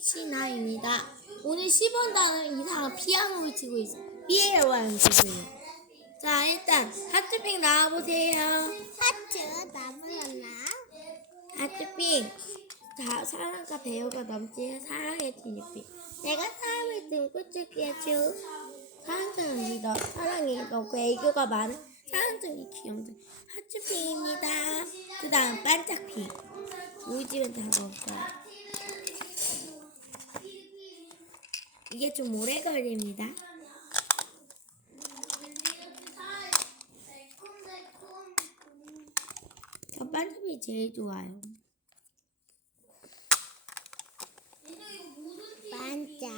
신하입니다. 오늘 10원 단어 이상한 피아노를 치고 있어요. 피에로라는 곡이에요. 자, 일단 하트핑 나와보세요. 하트 나 불렀나? 하트핑. 자, 사랑과 배우가 넘치는 사랑의 티니핑. 내가 사랑을 듬고 줄게죠. 사랑스러운 리더, 사랑이 너고 애교가 많은 사랑둥이 귀염둥이 하트핑입니다. 그 다음 반짝핑. 우리 집은 다 먹었어요. 이게 좀 오래 걸립니다. 저 반짝이 제일 좋아요. 반짝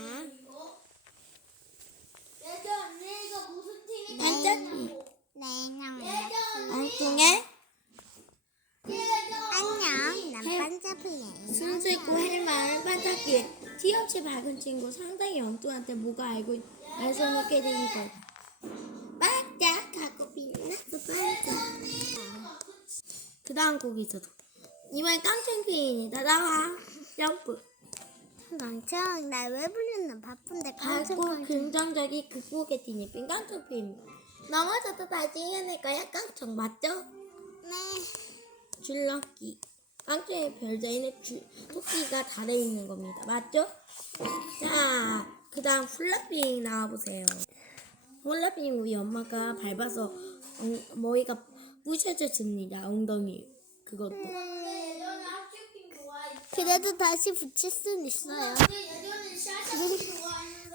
반짝이. 엉뚱해 안녕 난 해- 반짝이에요 숨쉬고 헬만 반짝이. 티 없이 밝은 친구 상당히 엉뚱한테 뭐가 알고 알수 있게 되는 거다. 반짝하고 빛나서 반짝. 그 다음 곡이 있어도. 이번엔 깡통피인이다. 나와. 점프. 깡총 나왜 불렀나 바쁜데 밝고 깡총 긍정적인 극복의 티니핑 깡통피입니다. 넘어져도 다시 해낼 거야 깡총 맞죠? 네 줄넘기. 깡통의 별자에는 줄, 토끼가 달려 있는 겁니다. 맞죠? 자, 그 다음 훌라핑 나와보세요. 훌라핑 우리 엄마가 밟아서 엉- 머리가 부셔졌습니다. 엉덩이. 그것도. 그래도 다시 붙일 순 있어요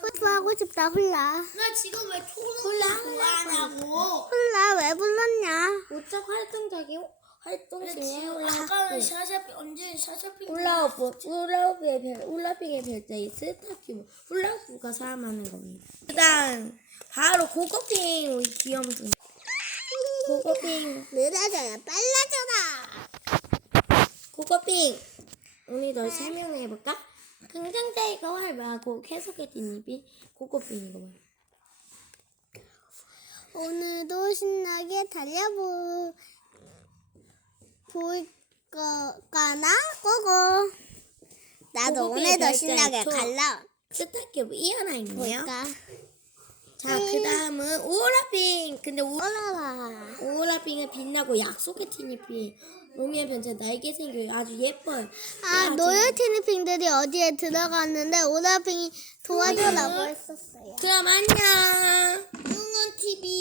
훌라 하고 싶다 훌라 나 지금 왜 훌라 좋아하냐고. 훌라 왜 불렀냐 무척 활동적인 활동 중에 아까는 샤샤피 언제는 샤샤피 훌라후프, 훌라후프의 별, 훌라핑의 별자인 스타큐브, 훌라후프가 사람하는 겁니다. 일단 바로 고고핑 우리 귀염둥이. 고고핑, 느려져요 빨라져라 고고핑. 우리 널 설명해 해볼까? 긍정적이고 활발하고 계속해 뒷입이 고고핑인 거 봐. 오늘도 신나게 달려보 볼 거까나 꼬고 나도 오늘도 별자리 신나게 초. 갈라 스타큐브 있네요. 볼까 자, 그 다음은 오라핑. 근데 오, 올라라 오라핑은 빛나고 약속의 티니핑. 로미의 변체 날개 생겨요. 아주 예뻐요. 아 노열 티니핑들이 어디에 들어갔는데 오라핑이 도와주라고 음. 했었어요 그럼 안녕. 응원 TV.